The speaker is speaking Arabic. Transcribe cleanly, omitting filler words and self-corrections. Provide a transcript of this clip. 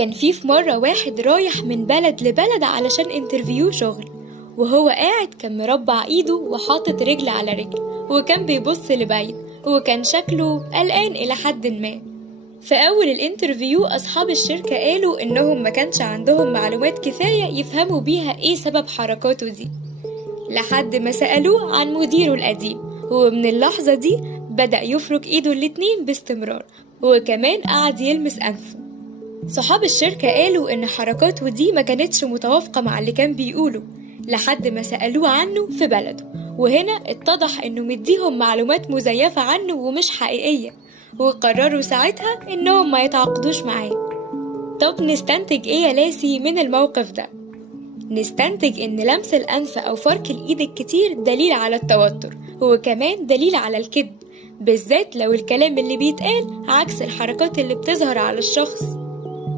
كان في مرة واحد رايح من بلد لبلد علشان انترفيو شغل، وهو قاعد كان مربع ايده وحاطط رجل على رجل، وكان بيبص لبعيد، وكان شكله قلقان إلى حد ما. في أول الانترفيو أصحاب الشركة قالوا إنهم ما كانش عندهم معلومات كفاية يفهموا بيها إيه سبب حركاته دي، لحد ما سألوه عن مديره القديم، ومن اللحظة دي بدأ يفرك إيده الاتنين باستمرار، وكمان قعد يلمس أنفه. صحاب الشركة قالوا إن حركاته دي ما كانتش متوافقة مع اللي كان بيقوله، لحد ما سألوه عنه في بلده، وهنا اتضح إنه مديهم معلومات مزيفة عنه ومش حقيقية، وقرروا ساعتها إنهم ما يتعاقدوش معاه. طب نستنتج إيه يا لاسي من الموقف ده؟ نستنتج إن لمس الأنف أو فرك الإيد الكتير دليل على التوتر، وكمان دليل على الكذب، بالذات لو الكلام اللي بيتقال عكس الحركات اللي بتظهر على الشخص.